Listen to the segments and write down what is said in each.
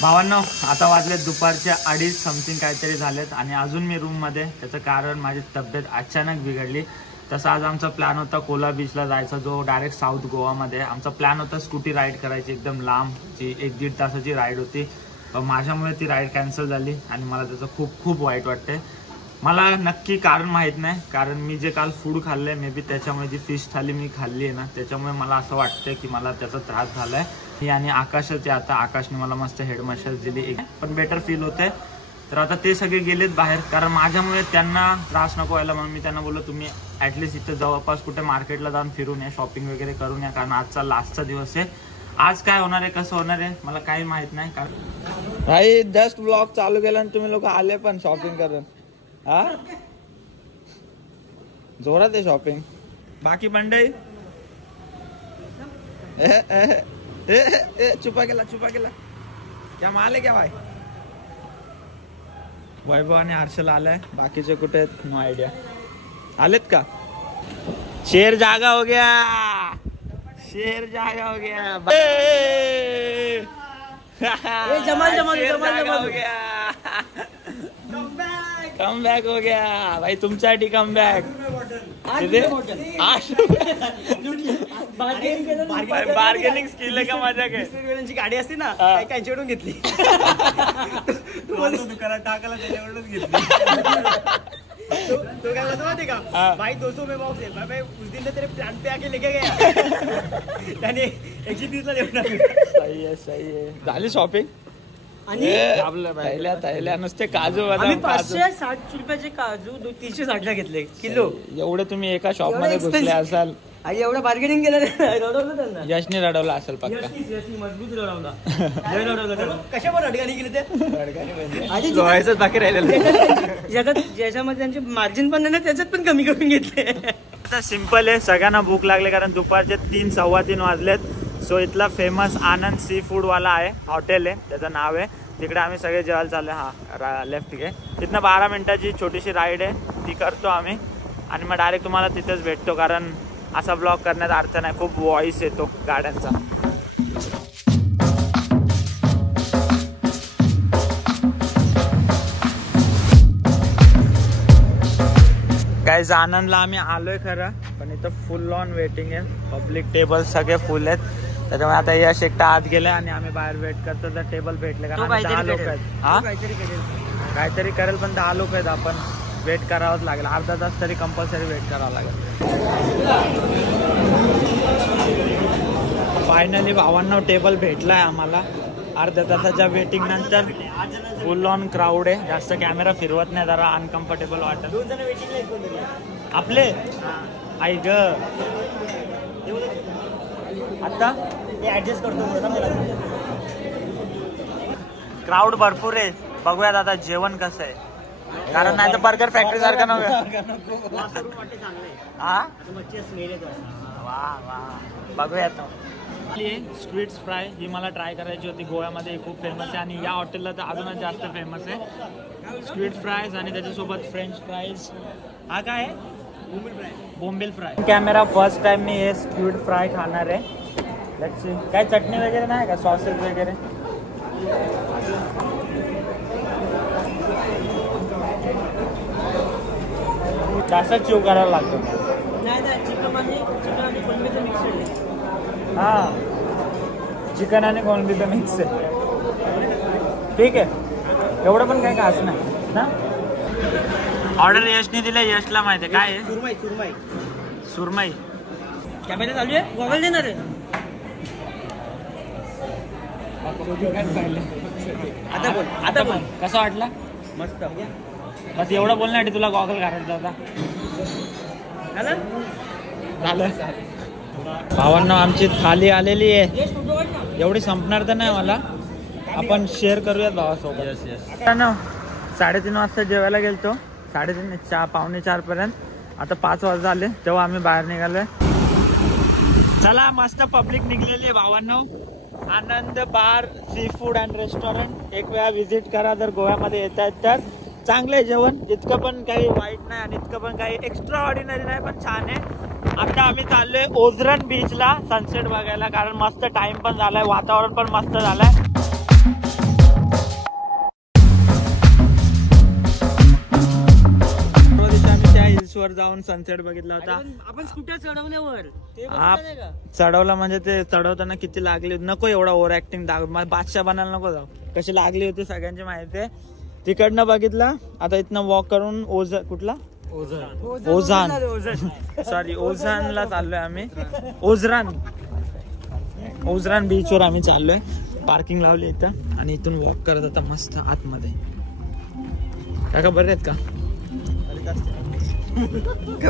भावांनो, आता वाजले दुपारचे 2:30 समथिंग काहीतरी झालेत आणि अजून मी रूम मध्ये. त्याचं कारण माझी तब्येत अचानक बिघडली. तसं आज आमचा प्लॅन होता कोला बीचला जायचा, जो डायरेक्ट साऊथ गोवामध्ये. आमचा प्लॅन होता स्कूटी राईड करायची, एकदम लांब जी 1-1.5 तासाची राईड होती. पण माझ्यामुळे ती राईड कॅन्सल झाली आणि मला त्याचं खूप खूप वाईट वाटते. मला नक्की कारण माहीत नाही, कारण मी जे काल फूड खाल्लंय मे बी त्याच्यामुळे, जी फिश थाली मी खाल्ली आहे ना त्याच्यामुळे मला असं वाटतंय की मला त्याचा त्रास झालाय. ही आणि आकाशच आहे. आता आकाशने मला मस्त हेड मसाज दिली, पण बेटर फील होते. तर आता ते सगळे गेलेत बाहेर, कारण माझ्यामुळे त्यांना त्रास नको व्हायला म्हणून मी त्यांना बोललो तुम्ही ॲटलिस्ट इथं जवळपास कुठे मार्केटला जाऊन फिरून या, शॉपिंग वगैरे करून या, कारण आजचा लास्टचा दिवस आहे. आज काय होणार आहे, कसं होणार आहे मला काही माहित नाही. कारण भाई जस्ट ब्लॉग चालू केला आणि तुम्ही लोक आले पण शॉपिंग करून. हा जोरात आहे शॉपिंग. बाकी मंडई छुपा केला क्या माल आहे क्या भाई. वैभव आणि हर्षल आलाय, बाकीचे कुठे आहेत नो आयडिया. आलेत का. शेर जागा हो गया, शेर जागा हो गया. जमाल हो गया, कम बॅक हो गया भाई, तुमच्यासाठी कम बॅक. बार्गेनिंग स्किल का माझ्या वेळांची गाडी असते ना, कायच्याकडून घेतली. दुकानात टाकायला त्याच्याकडूनच घेतली. तो क्या बोलता माहिती का, भाई 200 में बॉक्स है भाई, उस दिन तेरे प्लान पे आके लेके गया. त्याने 130 ला देऊन. सही आहे. झाली शॉपिंग. आणि नुसते काजू आम्ही 560 रुपयाचे काजू 360 ला घेतले किलो. एवढे तुम्ही एका शॉप मध्ये घुसले असाल. एवढं बार्गेनिंग केलं, रडवलं त्यांना. यशने रडवला असेल पक्का. मजबूत रडवला. कशावर अडगाणी गेले ते, लोहायचंच बाकी राहिलेलं. ज्याच्यामध्ये त्यांचे मार्जिन पण नाही, त्याच्यात पण कमी करून घेतले. आता सिंपल आहे, सगळ्यांना भूक लागले कारण दुपारचे 3-3:15 वाजलेत. सो इथला फेमस आनंद सी फूड वाला आहे, हॉटेल आहे, त्याचं नाव आहे. तिकडे आम्ही सगळे जेवायला चाललो. हा लेफ्ट घे. तिथनं 12 मिनिटाची छोटीशी राईड आहे, ती करतो आम्ही आणि मग डायरेक्ट तुम्हाला तिथेच भेटतो. कारण असा ब्लॉग करण्याचा अर्थ नाही, खूप व्हॉइस येतो गाड्यांचा. गाईज आनंदला आम्ही आलोय खरं, पण इथं फुल ऑन वेटिंग आहे. पब्लिक टेबल सगळे फुल आहेत, त्याच्यामुळे आता यश एकटा आत गेलाय आणि आम्ही बाहेर वेट करतो. तर टेबल भेटले कारण 10 लोक आहेत. हा काहीतरी करेल, पण 10 लोक आहेत, आपण वेट करावंच लागेल. अर्धा तास तरी कंपल्सरी वेट करावं लागेल. फायनली भावांना टेबल भेटलाय आम्हाला. अर्ध्या तासाच्या वेटिंग नंतर फुल ऑन क्राऊड आहे. जास्त कॅमेरा फिरवत नाही, जरा अनकम्फर्टेबल वाटत. 2 जण वेटिंग आपले आई ग आता ऍडजस्ट करतो. क्राऊड भरपूर आहे. बघूयात आता जेवण कसं आहे, कारण नाही तर बर्गर फॅक्टरी सारखं नव्हे. हा वा बघूयात. स्वीट्स फ्राय ही मला ट्राय करायची होती, गोव्यामध्ये खूप फेमस आहे आणि या हॉटेलला तर अजूनच जास्त फेमस आहे. स्वीट फ्राईज आणि त्याच्यासोबत फ्रेंच फ्राईज. हा काय आहे, बोंबील फ्राय. कॅमेरा फर्स्ट टाइम मी हे स्क्विड फ्राय खाणार आहे. Let's see. काय चटणी वगैरे नाही का, सॉसेस वगैरे. जास्त चिव करायला लागतो. हा चिकन आणि कोळंबीचं मिक्स आहे. ठीक आहे, एवढं पण काही खास नाही ना. ऑर्डर यशने दिलं, यशला माहिती आहे काय आहे. सुरमई कॅमेरा चालू आहे, गॉगल देणार आहे. आता बोल कसा वाटला. मस्त. बस एवढं बोलण्यासाठी तुला गॉगल घालायचा होता. झालं. भावांना आमची थाली आलेली आहे, एवढी संपणार तर नाही मला, आपण शेअर करूयात भावासोबत. 3:30 वाजता जेवायला गेलतो, 3:30 4:45 पर्यंत. आता 5 वाजता आले तेव्हा आम्ही बाहेर निघालोय. चला मस्त पब्लिक निघलेली आहे भावांनो. आनंद बार सी फूड अँड रेस्टॉरंट एक वेळा व्हिजिट करा जर गोव्यामध्ये येत आहेत तर. चांगलं आहे जेवण, इतकं पण काही वाईट नाही आणि इतकं पण काही एक्स्ट्रा ऑर्डिनरी नाही, पण छान आहे. आता आम्ही चाललोय ओझरन बीचला सनसेट बघायला, कारण मस्त टाइम पण झालाय, वातावरण पण मस्त झालंय. वर जाऊन सनसेट बघितला होता. आपण स्कूटर चढवल्यावर ते आप चढवला म्हणजे ते चढवताना किती लागली. नको एवढा ओव्हर ऍक्टिंग बादशाह बनायला नको जाऊ. कशी लागली होती सगळ्यांची माहिती आहे. तिकडनं बघितला. आता इथनं वॉक करून कुठला ओझान सॉरी ओझानला चाललोय आम्ही. ओझरान बीच वर आम्ही चाललोय. पार्किंग लावली इथं आणि इथून वॉक करत होता मस्त आतमध्ये. काका बरे आहेत का?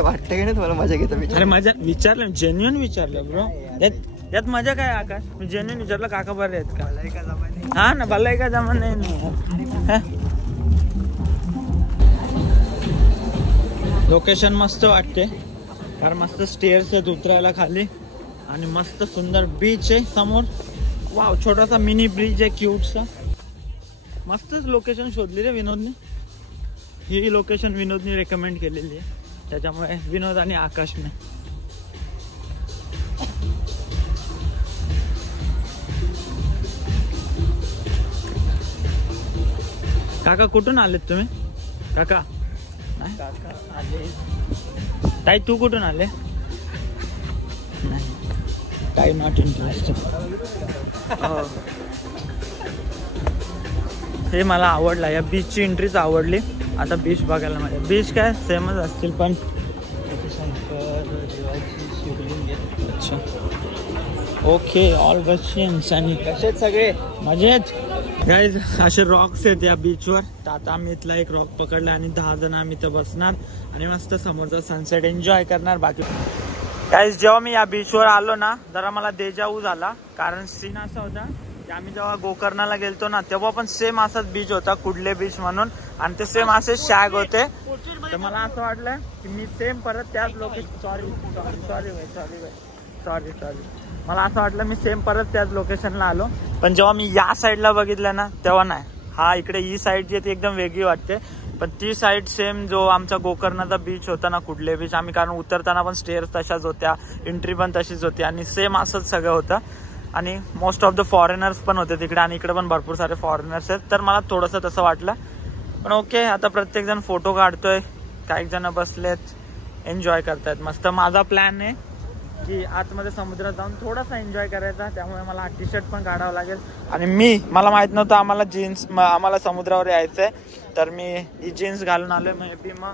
वाटतं की नाही तुम्हाला मजा घेता? अरे मजा विचारलं, जेन्युइन विचारलं ब्रो. यात मजा काय आकाश? मी जेन्युइन विचारलं काका बरे आहेत का? हा ना, भला का जमान नाही. लोकेशन मस्त वाटते कारण मस्त स्टेअर्स आहेत उतरायला खाली आणि मस्त सुंदर बीच आहे समोर. वाव, छोटासा मिनी ब्रिज आहे क्यूटसा. मस्तच लोकेशन शोधली रे विनोदने. ही लोकेशन विनोदने रेकमेंड केलेली आहे, त्याच्यामुळे विनोद आणि आकाशने. काका कुठून आलेत तुम्ही? काका ताई तू कुठून आले? ताई नॉट इंटरेस्टेड. हे मला आवडला, या बीचची एंट्रीच आवडली. आता बीच बघायला माझ्या बीच काय सेमच असतील पण अच्छा ओके. ऑल रशियन्स आणि कसे सगळे मजेत. गाईज असे रॉक्स आहेत या बीचवर. तर आता आम्ही इथला एक रॉक पकडला आणि 10 जण आम्ही इथं बसणार आणि मस्त समोरचा सनसेट एन्जॉय करणार. बाकी गाईज जेव्हा मी या बीचवर आलो ना जरा मला देजावू झाला. कारण सीन असा होता की आम्ही जेव्हा गोकर्णाला गेलतो ना तेव्हा पण सेम असाच बीच होता, कुडले बीच म्हणून. आणि ते सेम असे शॅग होते. तर मला असं वाटलं की मी सेम परत त्याच लोकेशन सॉरी मला असं वाटलं मी सेम परत त्याच लोकेशनला आलो. पण जेव्हा मी या साईडला बघितलं ना तेव्हा नाही. हा इकडे ही साईड जी आहे ती एकदम वेगळी वाटते. पण ती साईड सेम जो आमचा गोकर्णाचा बीच होता ना, कुडले बीच, आम्ही कारण उतरताना पण स्टेअर्स तशाच होत्या, एंट्री पण तशीच होती आणि सेम असंच सगळं होतं. आणि मोस्ट ऑफ द फॉरेनर्स पण होते तिकडे आणि इकडे पण भरपूर सारे फॉरेनर्स आहेत. तर मला थोडंसं तसं वाटलं. पण ओके, आता प्रत्येक जण फोटो काढतोय, काही जण बसलेत, एन्जॉय करतायत मस्त. माझा प्लॅन आहे की आतमध्ये समुद्रात जाऊन थोडासा एन्जॉय करायचा, त्यामुळे मला टी शर्ट पण काढावं लागेल. आणि मला माहित नव्हतं आम्हाला समुद्रावर यायचंय, तर मी ही जीन्स घालून आलोय. मग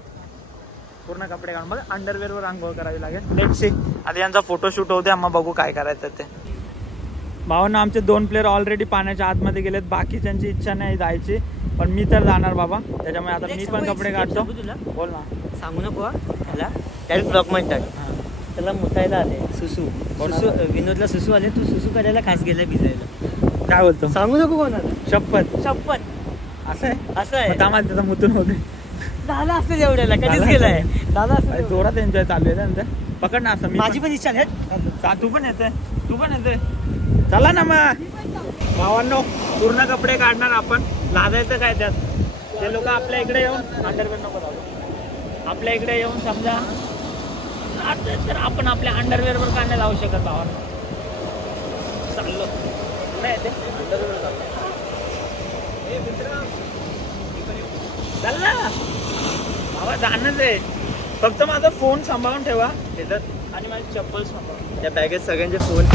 पूर्ण कपडे घालून बघ अंडरवेअरवर आंघोळ करावी लागेल. Let's see. आधी यांचा फोटोशूट होऊ द्या, मग बघू काय करायचं ते. भावांना आमचे 2 प्लेयर ऑलरेडी पाण्याच्या आतमध्ये गेलेत. बाकीच्यांची इच्छा नाही जायची, पण मी तर जाणार बाबा. त्याच्यामुळे आता मी पण कपडे काढतो. बोल ना. सांगू नको त्याला. त्याला ब्लॉक म्हणतात. त्याला मुतायला आले सुसू. विनोदला सुसू आले. तू सुसू करायला खास गेलाय भिजायला. काय बोलतो? सांगू नको कोणाला. शपथ असं आहे. कामात त्याचा मुतून होते. दादा असते एवढ्याला कधीच गेलाय. दादा असं जोरात एन्जॉय चालू आहे त्यांचं. पकड ना असं. माझी पण इच्छा आहे. तू पण येते. चला ना मग भावांनो, पूर्ण कपडे काढणार आपण. लाजायचं काय त्यात? ते लोक आपल्या इकडे येऊन अंडरवेअर नको लावू. आपल्या इकडे येऊन समजा तर आपण आपल्या अंडरवेअरवर का नाही लावू शकत भावांनो? चाललो नाही ते अंडरवेअर चालला बाबा, जाणंच आहे. फक्त माझा फोन सांभाळून ठेवा त्याच्यात आणि माझी चप्पल सांभाळून. त्या बॅगेत सगळ्यांचे फोन